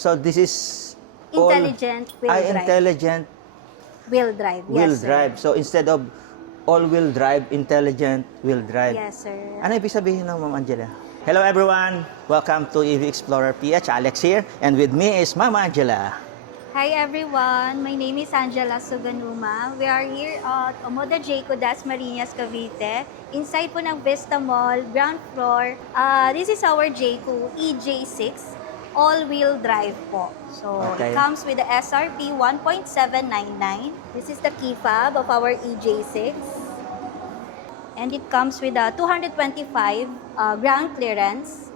So this is all Intelligent wheel drive. intelligent Wheel drive. wheel Yes, drive. So instead of all-wheel drive, intelligent wheel drive. Yes, sir. Ano ibig sabihin ng Ma'am Angela? Hello everyone! Welcome to EV Explorer PH. Alex here. And with me is Ma'am Angela. Hi everyone, my name is Angela Suganuma. We are here at Omoda Jayco, Dasmariñas, Cavite. Inside po ng Vista Mall, ground floor. This is our Jayco EJ6 all-wheel drive po. So Okay. it comes with the SRP 1.799. This is the key fob of our EJ6. And it comes with a 225 ground clearance.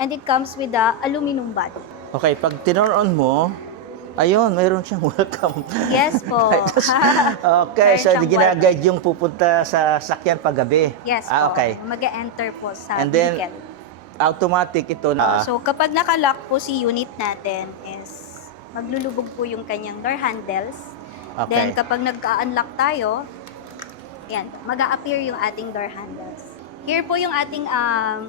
And it comes with the aluminum body. Okay, pag tinurn on mo, ayun, mayroon siyang welcome. Yes po. Okay, so Meron siyang ginaguide yung pupunta sa sakyan paggabi. Yes po. Okay. Mag-enter po sa And then, vehicle. automatic ito na. So, kapag nakalock po si unit natin is maglulubog po yung kanyang door handles. Okay. Then, kapag nag-unlock tayo, yan, mag-a-appear yung ating door handles. Here po yung ating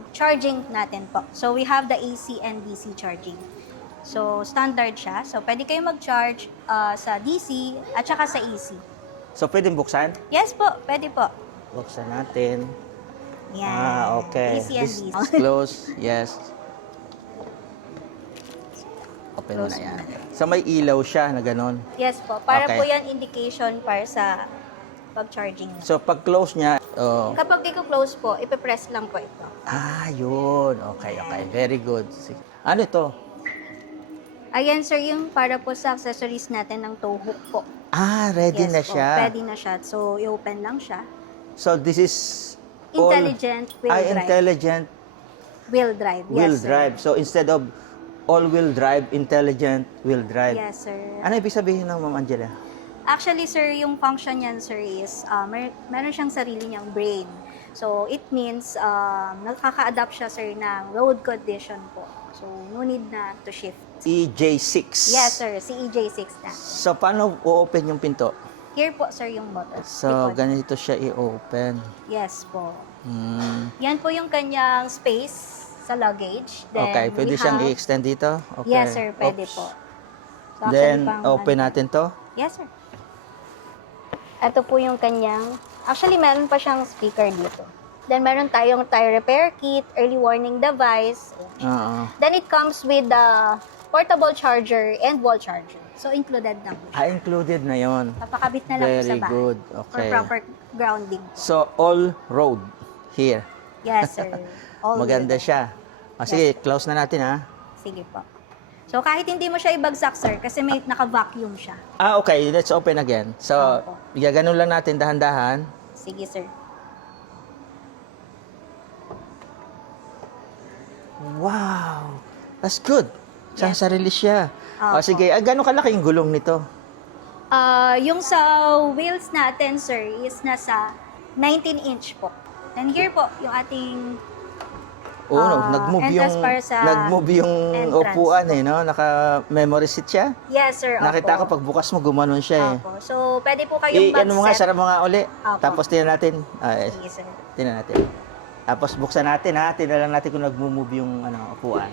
charging natin po. So, we have the AC and DC charging. So, standard siya. So, pwede kayo mag-charge sa DC at saka sa AC. So, pwedeng buksan? Yes po, pwede po. Buksan natin. Yan. Okay. AC and This DC. is close. Yes. Open mo na Close yan. mo So, may ilaw siya na ganon. Yes po. Para Okay. po yan indication para sa pag-charging. So, pag close niya, Kapag i-close po, ipe-press lang po ito. yun. Okay, okay. Very good. Sige. Ano ito? Ayan sir, yung para po sa accessories natin ng tow hook po. Ready Yes na po, siya. Ready na siya. So, i-open lang siya. So, this is Intelligent wheel drive. intelligent Wheel drive. Yes, wheel sir. drive. So, instead of all-wheel drive, intelligent wheel drive. Yes, sir. Ano ibig sabihin ng Ma'am Angela? Actually, sir, yung function niyan, sir, is meron siyang sarili niyang brain. So, it means nakaka-adapt siya, sir, ng road condition po. So, no need na to shift. EJ6. Yes, sir. Si EJ6 na. So, paano o-open yung pinto? Here po, sir, yung motor. So, Likod. ganito siya i-open. Yes po. Hmm. Yan po yung kanyang space sa luggage. Then, Okay, pwede we siyang have- i-extend dito? Okay. Yes, sir, pwede Oops. po. So, Then, actually, open natin to. Yes, sir. Ito po yung kanyang, actually, meron pa siyang speaker dito. Then, meron tayong tire repair kit, early warning device. Oo. Then, it comes with the portable charger and wall charger. So, included na po siya. Included na yon. Papakabit na lang po sa Very bahay. good. For Okay. proper grounding. So, all road here. Yes, sir. All Maganda good. siya. Sige, close na natin ha. Sige po. So, kahit hindi mo siya ibagsak, sir, kasi may naka-vacuum siya. Okay. Let's open again. So, Opo. gaganon lang natin dahan-dahan. Sige, sir. Wow! That's good. Yes. Sarili siya. O Opo. sige, gano'ng kalaki yung gulong nito? Yung sa wheels natin, sir, is nasa 19-inch po. And here po, yung ating nag-move entrance para sa yung entrance. upuan no? Naka-memory seat siya. yes, sir. Nakita ko opo. pag bukas mo gumanon siya eh. Opo. So, pwede po kayong mag-set. Ano mo nga, sarap mo nga uli. Opo. Tapos tingnan natin. Sige, sir. Tingnan natin. Tapos buksan natin ha. Tingnan lang natin kung nag-move yung upuan.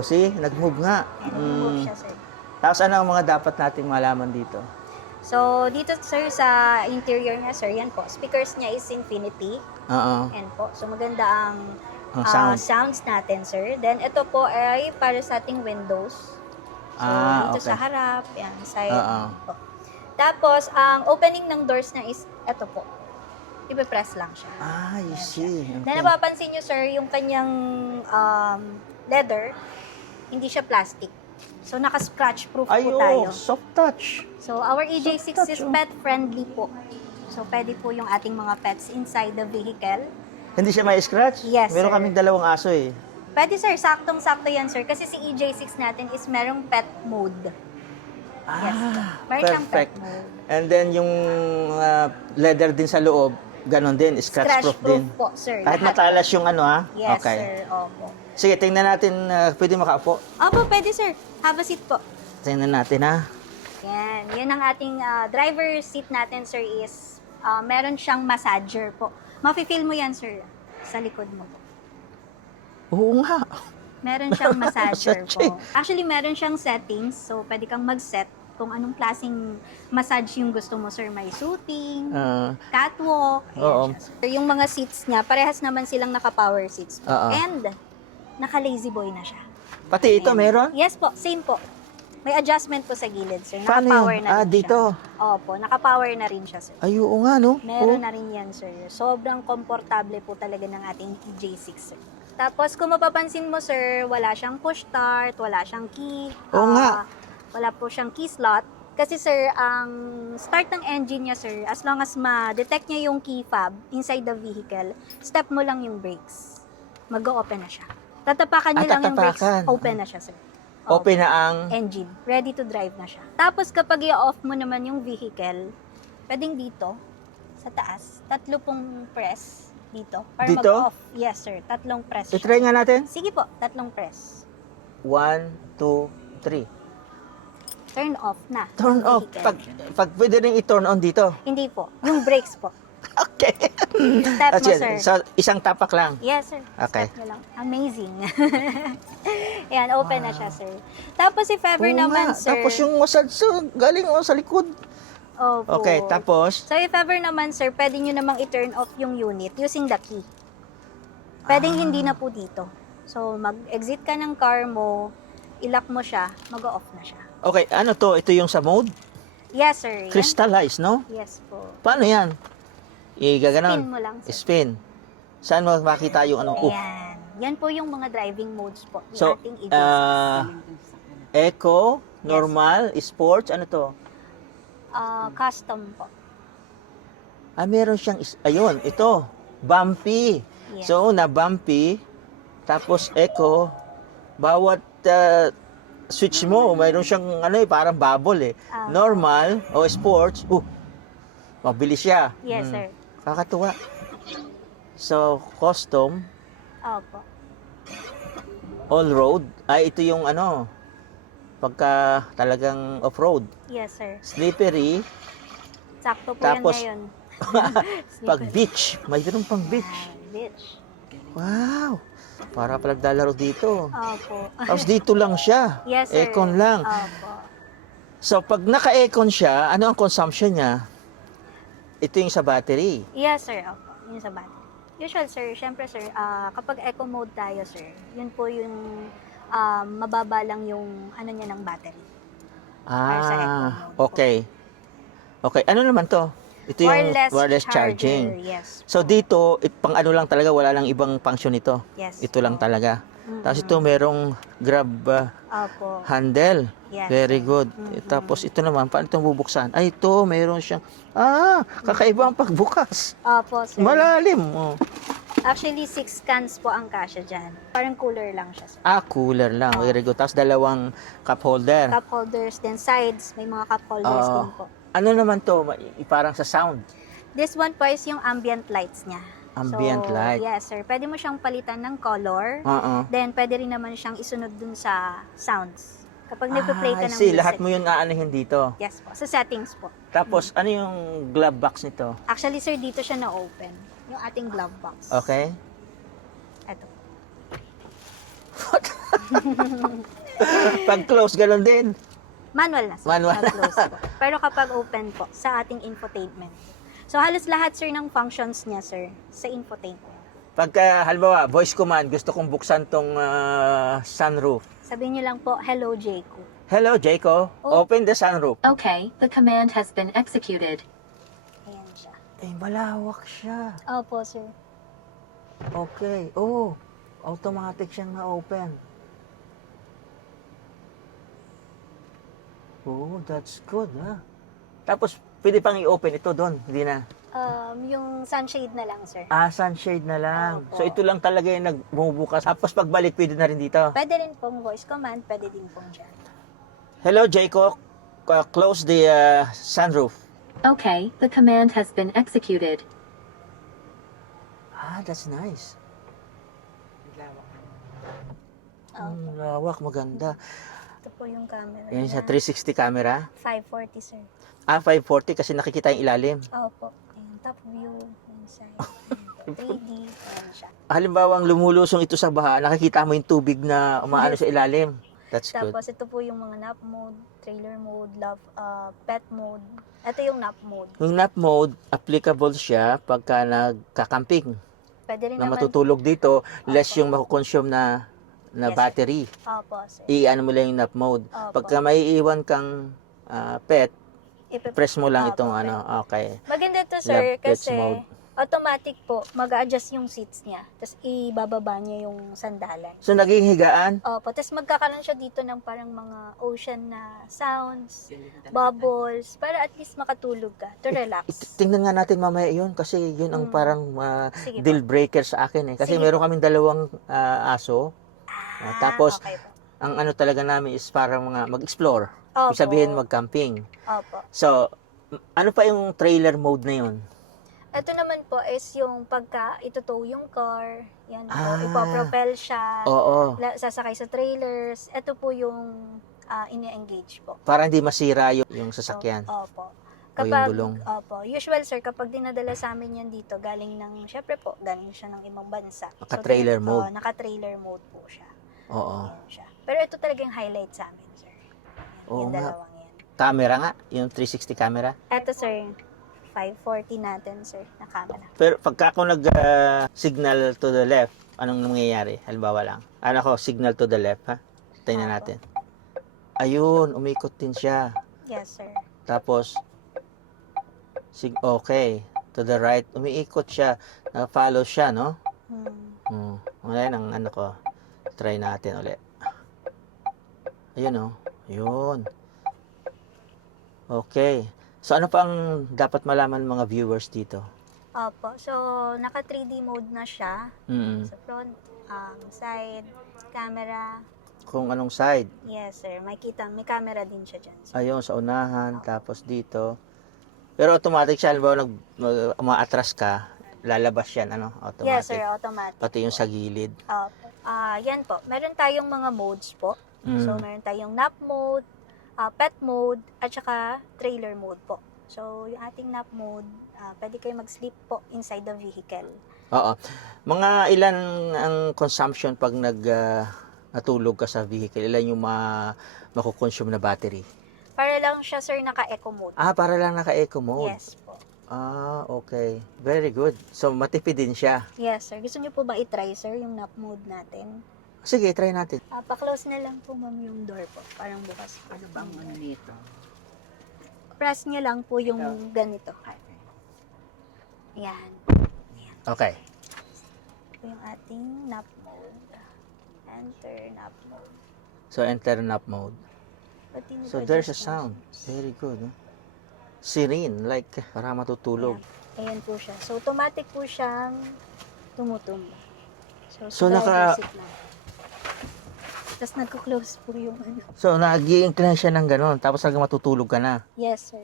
See? Nag-move nga. Move siya, sir. Tapos ano ang mga dapat nating malaman dito? So, dito, sir, sa interior niya, sir, yan po. Speakers niya is Infinity. Oo. Yan po. So, maganda ang Ang sound. sounds natin, sir. Then, ito po ay para sa ating windows. So, dito okay. sa harap, yan, side Oo. po. Tapos, ang opening ng doors na is, ito po. Ipe-press lang siya. I see. Then, Okay. napapansin nyo, sir, yung kanyang leather, hindi siya plastic. So, naka-scratch-proof po tayo. Soft touch. So, our EJ6 Soft is touch, pet-friendly po. So, pwede po yung ating mga pets inside the vehicle. Hindi siya may scratch? Yes, Meron sir. kaming dalawang aso eh. Pwede, sir. Saktong-sakto yan, sir. Kasi si EJ6 natin is merong pet mode. Yes. Meron siyang pet Perfect. mode. And then yung leather din sa loob, ganon din, scratch-proof din. Scratch-proof po, sir. Kahit Lahat. matalas yung Yes, okay. sir. Opo. Sige, tingnan natin, pwede makaupo. Opo, pwede, sir. Have a seat po. Tingnan natin ha. Yan. Yan ang ating driver seat natin, sir, is meron siyang massager po. Mafe-feel mo yan, sir, sa likod mo. Oo nga. Meron siyang massager Massager. po. Actually, meron siyang settings. So, pwede kang mag-set kung anong klaseng massage yung gusto mo, sir. May soothing, Ah, catwalk. Oo. Ayan siya, sir. Yung mga seats niya, parehas naman silang naka-power seats po. Oo. And, naka-lazy boy na siya. pati ito Ayan. meron? Yes po, same po. May adjustment po sa gilid, sir. Paano Naka-power yun? na rin Dito. siya. Opo, naka-power na rin siya, sir. Ay, oo nga, no? Meron Oh. na rin yan, sir. Sobrang komportable po talaga ng ating J6, sir. Tapos, kung mapapansin mo, sir, wala siyang push start, wala siyang key. Oo nga. Wala po siyang key slot. Kasi, sir, ang start ng engine niya, sir, as long as ma-detect niya yung key fob inside the vehicle, step mo lang yung brakes. Mag-o-open na siya. Tatapakan niyo lang yung brakes, tatapakan. open na siya, sir. Opo. Open na ang... Engine. Ready to drive na siya. Tapos kapag i-off mo naman yung vehicle, pwedeng dito, sa taas, 3 pong press dito. Para Dito? mag-off. Yes, sir. 3 press siya. I-try nga natin. Sige po, 3 press. 1, 2, 3. Turn off na. Turn yung off. vehicle. Pag pwede rin i-turn on dito. Hindi po. Yung brakes po. Okay. Step mo, sir. So, isang tapak lang. Yes, sir. Okay. Step nyo lang. Amazing. Ayan, open na siya, sir. Tapos if ever Oo naman, nga. sir. Tapos yung massage galing sa likod. Opo. Okay, tapos? So, if ever naman, sir, pwede nyo namang i-turn off yung unit using the key. Pwedeng hindi na po dito. So, mag-exit ka ng car mo, ilock mo siya, mag-off na siya. Okay, ano to? Ito yung sa mode? Yes, sir. Yan. Crystallized, no? Yes po. Paano yan? Spin Gaganon. mo lang, sir. Spin. Saan mo makita yung ano? Ayan. Yan po yung mga driving modes po. Yung So, ating EV6. Eco, normal, sports, ano to? Custom po. Meron siyang, ayun, ito, bumpy. Yes. So, na bumpy, tapos eco, bawat switch mo, mayroon siyang, parang bubble eh. Ah. Normal, o sports, mabilis siya. Yes, sir. Kakatuwa. So, custom, Opo. all-road, ito yung pagka talagang off-road. Yes, sir. Slippery, Sakto po Tapos, yan ngayon. pag Slippery. beach, mayroon pang beach. Beach. Wow! Para pala naglalaro dito. Opo. Tapos dito lang siya. Yes, sir. Aircon lang. Opo. So, pag naka-aircon siya, ano ang consumption niya? Ito yung sa battery. Yes, sir. Opo. Yun sa battery. Usual, sir. Syempre, sir, kapag eco mode tayo, sir, yun po yung mababa lang yung ano niya ng battery. Para sa eco mode po. Okay. Okay, ano naman to? Ito yung wireless charging. Yes. So, dito, pang ano lang talaga, wala lang ibang function ito. Yes. Ito lang po. talaga. Mm-mm. Tapos ito, merong grab Opo. handle. Yes. Very good. Mhm. Tapos ito naman, paano itong bubuksan? Ito, meron siyang, kakaiba ang pagbukas. Opo, sir. Malalim. Actually, 6 cans po ang kasya dyan. Parang cooler lang siya, sir. Cooler lang. Very good. Tapos dalawang cup holder. Cup holders, then sides, may mga cup holders Oo. din po. Ano naman to? Parang sa sound. This one po is yung ambient lights niya. Ambient light. Yes, sir. Pwede mo siyang palitan ng color. Oo. Then, pwede rin naman siyang isunod dun sa sounds. Kapag nagpe-play ka I ng see. music. Lahat mo yun aanihin dito. Yes po. Sa settings po. Tapos, ano yung glove box nito? Actually, sir, dito siya na-open. Yung ating glove box. Okay. Ito. Pag close, ganun din. Manual na, sir. Manual. Mag-close po. Pero kapag open po, sa ating infotainment. So, halos lahat, sir, ng functions niya, sir, sa infotainment. Pagka, halimbawa, voice command, gusto kong buksan tong sunroof. Sabihin niyo lang po, hello, Jayco. Hello, Jayco. Oh. Open the sunroof. Okay, the command has been executed. Ayan siya. Malawak siya. Opo, sir. Okay. Automatic siyang na-open. That's good, ha? Tapos, pwede pang i-open ito doon. Hindi na. Yung sunshade na lang, sir. Sunshade na lang. Opo. So, ito lang talaga yung nagbubukas. Tapos, pagbalik, pwede na rin dito. Pwede rin pong voice command, pwede din pong dyan. Hello, Jayco. Close the sunroof. Okay, the command has been executed. That's nice. Opo. Lawak, maganda. Ito po yung camera Yan sa niya. 360 camera. 540, sir. 540 kasi nakikita yung ilalim. Opo. Ayan, top view. Inside. cellphone. 3D. Ayan siya. Halimbawa, ang lumulusong ito sa baha, nakikita mo yung tubig na umaano sa ilalim. That's good. Tapos ito po yung mga nap mode, trailer mode, pet mode. Ito yung nap mode. Yung nap mode, applicable siya pagka nagka-camping. Pwede rin Na naman. matutulog dito, less yung makukonsume na Yes, sir. battery. Opo, sir. I-ano mo lang yung nap mode. Opo. Pagka may iiwan kang pet, press mo lang Opo, itong pet. ano, okay. Maganda to, sir, Love pets kasi mode. automatic po, mag-adjust yung seats niya. Tapos ibababa niya yung sandalan. So, naging higaan, Opo, tapos magkakaroon siya dito ng parang mga ocean na sounds, bubbles, para at least makatulog ka, to relax. tingnan nga natin mamaya yun kasi yun ang parang Sige po. deal breaker sa akin eh. Kasi Sige meron kaming dalawang aso. Tapos, Okay po. ang ano talaga namin is parang mga mag-explore. Opo. Ibig sabihin mag-camping. Opo. So, ano pa yung trailer mode na yun? Ito naman po is yung pagka itutow yung car, yan po, Ah. ipopropel siya, Oo. sasakay sa trailers, ito po yung ini-engage po. Para hindi masira yung sasakyan. Opo. O yung gulong. Opo. Usual sir, kapag dinadala sa amin yan dito, galing syempre po, galing siya ng ibang bansa. Naka-trailer mode. Naka-trailer mode po siya. Oo. Yan siya. Pero ito talaga yung highlight sa amin, sir. Yan, Oo yung nga. dalawang yan. Camera nga, yung 360 camera. Ito sir, 540 natin sir, na camera. Pero pagka ako nag-signal to the left, anong nangyayari? Halimbawa lang. Ano ko, signal to the left, ha? Tingnan Opo. natin. Ayun, umikot din siya. Yes sir. Tapos, okay. To the right, umiikot siya. Follow siya, no? Ngayon, ang ano ko, try natin ulit. Ayun, oh. Ayun. Okay. So, ano pa ang dapat malaman ng mga viewers dito? Opo. So, naka 3D mode na siya. Mm. Sa front, side, camera. Kung anong side. Yes sir. May camera din siya dyan. Sir. Ayun, sa unahan, tapos dito. Pero automatic siya, halimbawa umaatras ka, lalabas yan, ano? Automatic. Yes sir, automatic. Pati yung sa gilid. Opo. Yan po. Meron tayong mga modes po. Mm. So, meron tayong nap mode, pet mode, at saka trailer mode po. So, yung ating nap mode, pwede kayo mag-sleep po inside the vehicle. Oo. Mga ilan ang consumption pag natulog ka sa vehicle? Ilan yung makukonsume na battery? Para lang siya, sir, naka-eco mode. Para lang naka-eco mode? Yes po. Okay. Very good. So, matipid din siya. Yes, sir. Gusto niyo po ba i-try, sir, yung nap mode natin? Sige, try natin. Pa-close na lang po, ma'am, yung door po. Parang bukas. Ano bang ano nito? Press niyo lang po yung ganito. Yan. Okay. Ito yung ating nap mode. Enter nap mode. So, enter nap mode. Pati nito So, there's a adjustments. sound. Very good. No? Serene, like para matutulog. Ayan po siya. So, automatic po siyang tumutumba. So, driver seat lang. Tapos nagko-close po yung ano. So, nag-i-incline siya ng gano'n, tapos hanggang matutulog ka na. Yes, sir.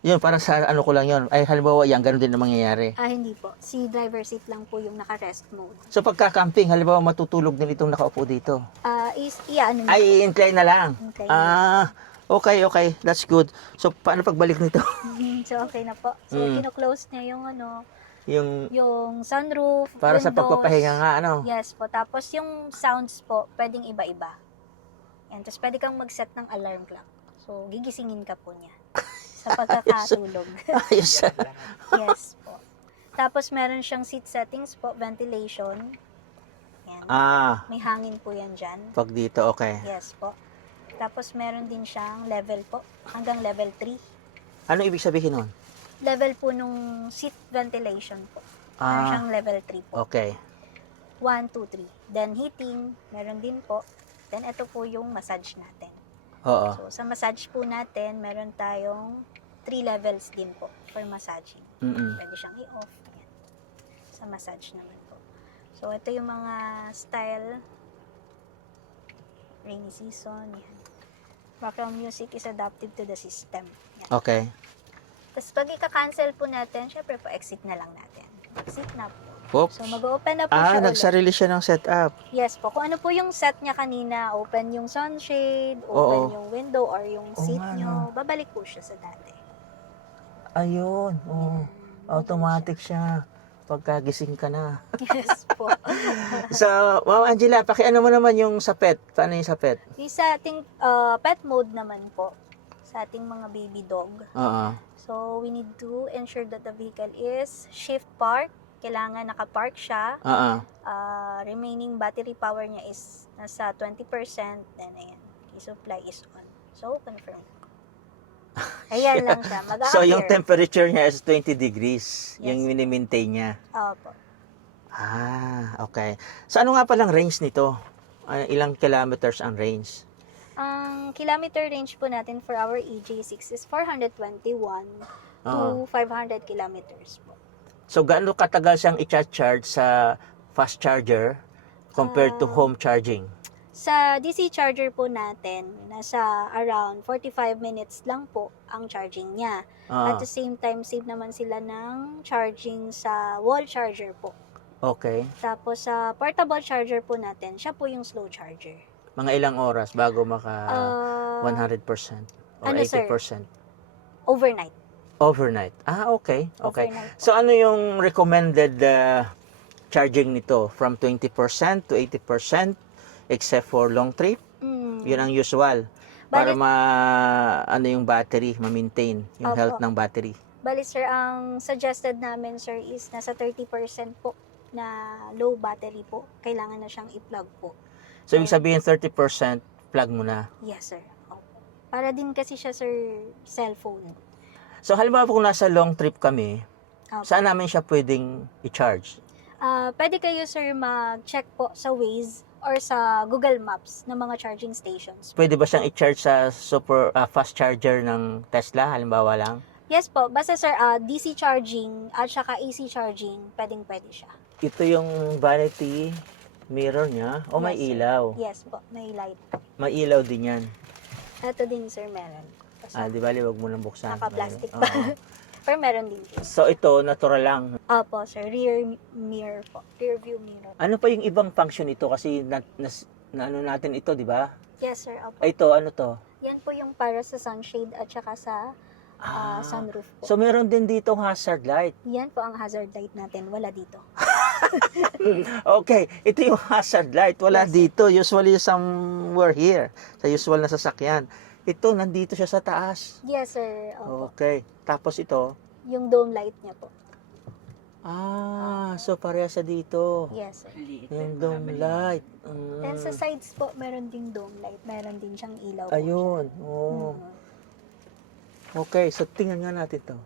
Yun, parang sa ano ko lang yun. Ay, halimbawa, yan, gano'n din ang mangyayari. Hindi po. Si driver seat lang po yung naka-rest mode. So, pagka-camping, halimbawa, matutulog din itong nakaupo dito. Ano na. Ay, i-incline na lang. Okay. Okay. That's good. So, paano pagbalik nito? So, okay na po. So, kino-close niya yung yung sunroof, Para sa windows. pagpapahinga nga, ano? Yes po. Tapos yung sounds po, pwedeng iba-iba. Yan. Tapos pwede kang mag-set ng alarm clock. So, gigisingin ka po niya sa pagkakatulog. Ayos. Yes po. Tapos meron siyang seat settings po, ventilation. Yan. May hangin po yan dyan. Pag dito, okay. Yes po. Tapos meron din siyang level po, hanggang level 3. Ano ibig sabihin nun? Level po nung seat ventilation po. Meron siyang level 3 po. Okay. 1, 2, 3. Then heating, meron din po. Then ito po yung massage natin. Oo. So sa massage po natin, meron tayong 3 levels din po for massaging. Mm-mm. Pwede siyang i-off. Yan. Sa massage naman po. So ito yung mga style. Rainy season. Yan. Background music is adaptive to the system. Yan. Okay. Tapos pag i-cancel po natin, syempre po exit na lang natin. Exit na po. Oops. So mag-open na po siya ulit. Nagsarili siya ng setup. Yes po. Kung ano po yung set niya kanina, open yung sunshade, open Oo. yung window or yung Oo seat nga, nyo, babalik po siya sa dati. Ayun. Oh. Automatic siya. pagkagising ka na. Yes po. So, Ma'am Angela, pakiano mo naman yung sa pet. Paano yung sa pet? Yung sa ating pet mode naman po, sa ating mga baby dog. Oo. So, we need to ensure that the vehicle is shift park. Kailangan nakapark siya. Oo. Remaining battery power niya is nasa 20%. Then, ayan. Supply is on. So, confirm. Ayan lang siya. Mag-a-appear. So, yung temperature niya is 20 degrees. Yes. Yung mini-maintain niya. Opo. Okay. So, ano nga palang range nito? Ilang kilometers ang range? Ang kilometer range po natin for our EJ6 is 421 to 500 kilometers po. So, gaano katagal siyang i-charge sa fast charger compared to home charging? Sa DC charger po natin, nasa around 45 minutes lang po ang charging niya. At the same time, save naman sila ng charging sa wall charger po. Okay. Tapos sa portable charger po natin, siya po yung slow charger. Mga ilang oras bago maka 100% or ano, sir? 80%? Overnight. Overnight. Okay. Okay. Overnight po. So, ano yung recommended charging nito? From 20% to 80%? Except for long trip? Yun ang usual. Para ano yung battery, ma-maintain yung Opo. health ng battery. Bali sir, ang suggested namin sir is nasa 30% po na low battery po. Kailangan na siyang i-plug po. So, ibig sabihin 30% plug mo na. Yes sir. Opo. Para din kasi siya sir, cellphone. So, halimbawa kung nasa long trip kami, Opo. saan namin siya pwedeng i-charge? Pwede kayo sir mag-check po sa Waze or sa Google Maps ng mga charging stations. Pwede ba siyang i-charge sa super fast charger ng Tesla, halimbawa lang? Yes po, basta sir, DC charging at saka AC charging, pwede siya. Ito yung vanity mirror niya. O may Yes, sir. ilaw. Yes po, may light po. May ilaw din yan. Ito din sir, meron. Di ba? Wag mo nang buksan. Naka-plastic Oo. pa. Pero meron din po. So, ito, natural lang. Opo sir, rear mirror po. Rear view mirror. Ano pa yung ibang function ito? Kasi na ano natin ito, di ba? Yes sir, opo. Ito, ano to? Yan po yung para sa sunshade at saka sa sunroof po. So, meron din dito hazard light. Yan po ang hazard light natin, wala dito. Okay, ito yung hazard light. Wala Yes, sir. dito. Usually, somewhere here. Sa usual na sasakyan. Ito, nandito siya sa taas. Yes sir, opo. Okay. Tapos ito. Yung dome light niya po. So pareha sa dito. Yes sir. Yung dome light. Then sa sides po, meron ding dome light. Meron din siyang ilaw po. Ayun. siya. Oh. Mhm. Okay, so tingnan nga natin to.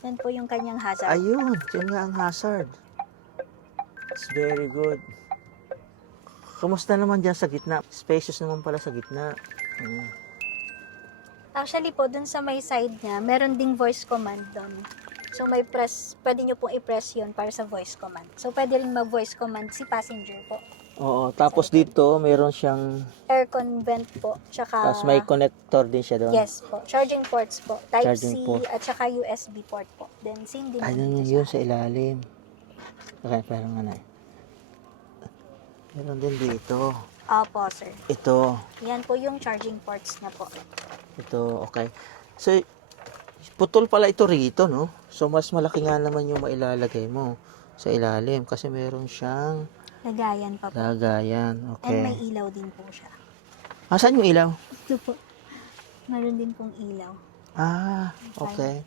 Yan po yung kanyang hazard. Ayun, yan nga ang hazard. It's very good. Kumusta naman dyan sa gitna? Spacious naman pala sa gitna. Actually po, dun sa may side niya, meron ding voice command doon. So may pwede nyo pong i-press yun para sa voice command. So pwede rin mag-voice command si passenger po. Oo, tapos dito, meron siyang, Aircon vent po, tsaka... tapos may connector din siya doon. Yes po. Charging ports po. Type Charging C port. at saka USB port po. Then same din Ayun dito yun sa ilalim. Okay, parang ano eh. Meron din dito. Opo, sir. Ito. Yan po yung charging ports na po. Ito, okay. So, putol pala ito rito, no? So, mas malaki nga naman yung mailalagay mo sa ilalim kasi meron siyang Lagayan pa po. lagayan. And may Okay. ilaw din po siya. Saan yung ilaw? Ito po. Meron din pong ilaw. Okay.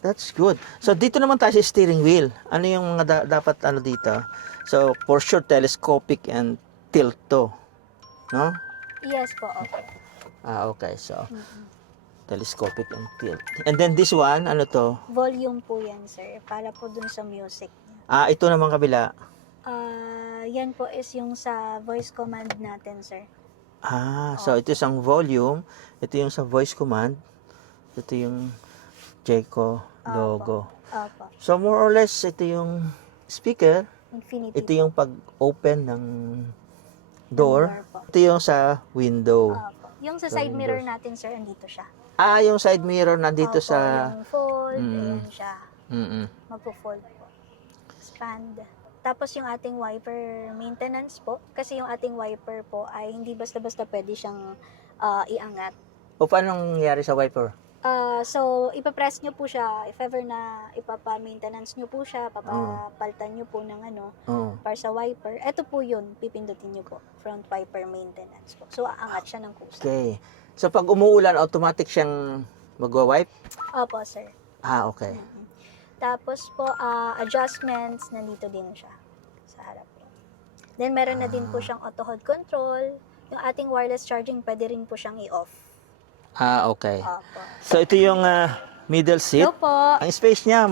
That's good. So, dito naman tayo sa steering wheel. Ano yung mga dapat ano dito? So, for sure, telescopic and tilt to. No? Yes po, okay. Okay. So, telescopic and tilt. And then this one, ano to? Volume po yan, sir. Para po dun sa music. Ito naman kabila. Yan po is yung sa voice command natin, sir. So ito isang volume. Ito yung sa voice command. Ito yung Jayco logo. Opo. So more or less, ito yung speaker. Infinity. Ito yung pag-open ng door. po. Ito yung sa window. Opo. Yung sa So, side mirror windows. natin, sir, andito siya. Yung side mirror nandito Opo, sa... yung fold, ayan siya. Mm-mm. Magpo-fold po. Expand. Tapos yung ating wiper maintenance po, kasi yung ating wiper po ay hindi basta-basta pwede siyang iangat. O paano nangyari sa wiper? So, ipapress nyo po siya if ever na ipapa-maintenance nyo po siya, papapalitan nyo po ng Oo. para sa wiper. Ito po yun, pipindutin nyo po. Front wiper maintenance po. So, aangat siya ng kusa. Okay. So, pag umuulan, automatic siyang magwa-wipe? Opo, sir. Okay. Tapos po, adjustments, nandito din siya sa harap. Then, meron na din po siyang auto hold control. Yung ating wireless charging, pwede rin po siyang i-off. Okay. Opo. So, ito yung middle seat. Ito po, Ang space niya,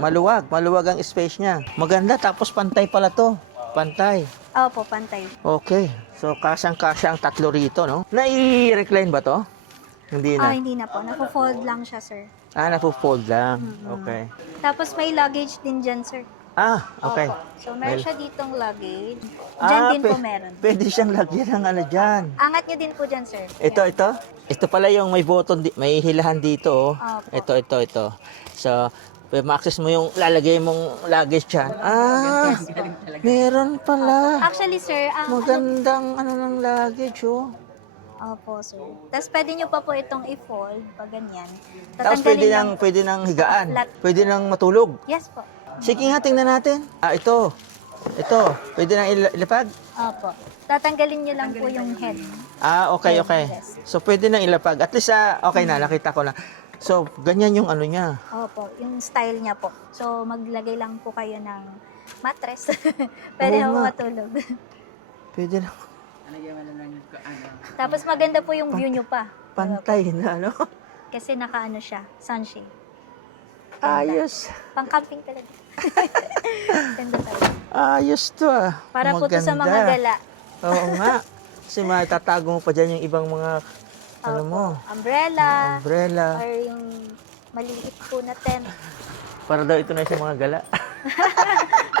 maluwag. Maluwag ang space niya. Maganda, tapos pantay pala to. Pantay. opo, pantay. Okay. So, kasyang-kasya ang tatlo rito, no? Nai-recline ba to? Hindi na. Hindi na po. Napo-fold lang siya, sir. Napo-fold lang. Okay. Tapos, may luggage din dyan, sir. Okay. Opo. So, meron Well, siya ditong luggage. Dyan din po meron. Pwede siyang lagyan ng dyan. Angat nyo din po dyan, sir. Ito. Ito pala yung may button, may hilahan dito. Opo. Ito. So, ma-access mo yung lalagay mong luggage dyan. Meron pala. Actually, sir, Magandang ng luggage, oh. Opo, sir. Tapos, pwede nyo pa po itong i-fold pag ganyan. Tapos pwede nang higaan. Flat. Pwede nang matulog. Yes po. Sige nga, tingnan natin. Ito. Pwede nang ilapag? Opo. Tatanggalin nyo lang po yung head. Okay. Yes. So, pwede nang ilapag. At least, okay na, nakita ko na. So, ganyan yung niya. Opo, yung style niya po. So, maglagay lang po kayo ng mattress. Pwede na po nga. matulog. Pwede na. Tapos, maganda po yung view nyo pa. Pantay na, no? Kasi naka siya, sunshade. Ayos. Pang-camping talaga. Ganda talaga. Ayos to, Para po to sa mga Maganda. gala. Oo nga. Kasi matatago mo pa dyan yung ibang mga, Umbrella. umbrella. Or yung maliit po na tent. Para daw ito na sa mga gala.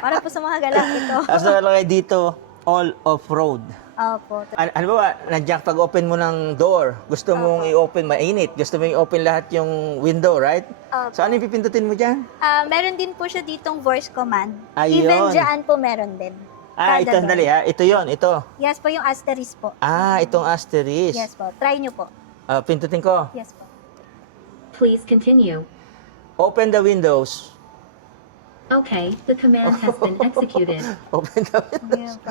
Para po sa mga gala ito. Tapos nakalagay dito, all off-road. Opo. Ano ba, nandiyan pag open mo ng door, gusto mong i-open, mainit. Gusto mong i-open lahat yung window, right? Opo. So, ano yung pipindutin mo dyan? Meron din po siya ditong voice command. Ayun. Even dyan po meron din. Ito, Kada sandali door. ha. Ito yon, ito. Yes po, yung asterisk po. Itong asterisk. Yes po. Try nyo po. Pindutin ko. Yes po. Please continue. Open the windows. Okay, the command has been executed. Open the windows. Yun po.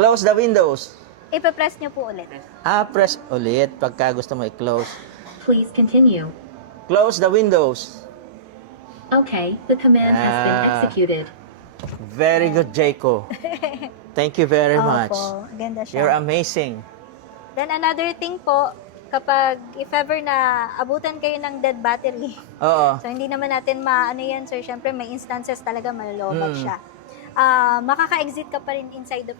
Close the windows. Ipa-press nyo po ulit. Press ulit pagka gusto mo i-close. Please continue. Close the windows. Okay, the command has been executed. Very good, Jaco. Thank you very much. Opo. Ganda siya. You're amazing. Then another thing po, kapag if ever na abutan kayo ng dead battery, Oo. so hindi naman natin maano yan, sir. Syempre may instances talaga malulobag siya. Makaka-exit ka pa rin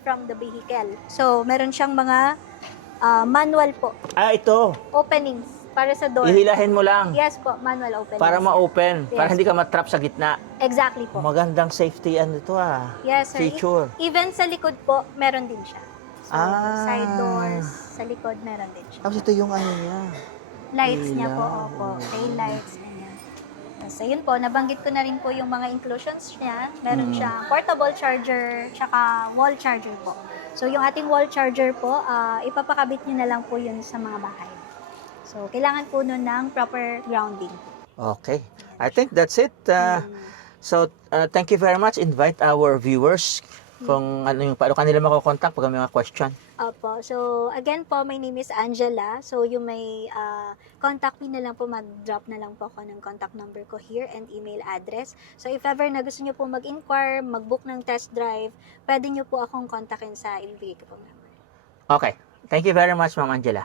from the vehicle. So, meron siyang mga manual po, Ito. openings para sa door. Ihilahin mo lang Yes po, manual openings. para ma-open. Para Yes. hindi ka matrap sa gitna. Exactly po. Magandang safety ito Yes, sir. feature. Even sa likod po, meron din siya. So, side Ah. doors, sa likod meron din siya. Tapos ito yung niya. Lights niya po, Ilaw. opo. Tail lights, ganyan. So, yun po, nabanggit ko na rin po yung mga inclusions niya. Meron siyang portable charger, tsaka wall charger po. So, yung ating wall charger po, ipapakabit niyo na lang po yun sa mga bahay. So, kailangan po nun ng proper grounding. Okay. I think that's it. So, thank you very much. Invite our viewers kung paano kanila makokontak pag may mga question. Opo. So, again po, my name is Angela. So, yung may contact me na lang po, mag-drop na lang po ako ng contact number ko here and email address. So, if ever na gusto nyo po mag-inquire, mag-book ng test drive, pwede nyo po akong kontakin sa ibibigay ko po number. Okay. Thank you very much, Ma'am Angela.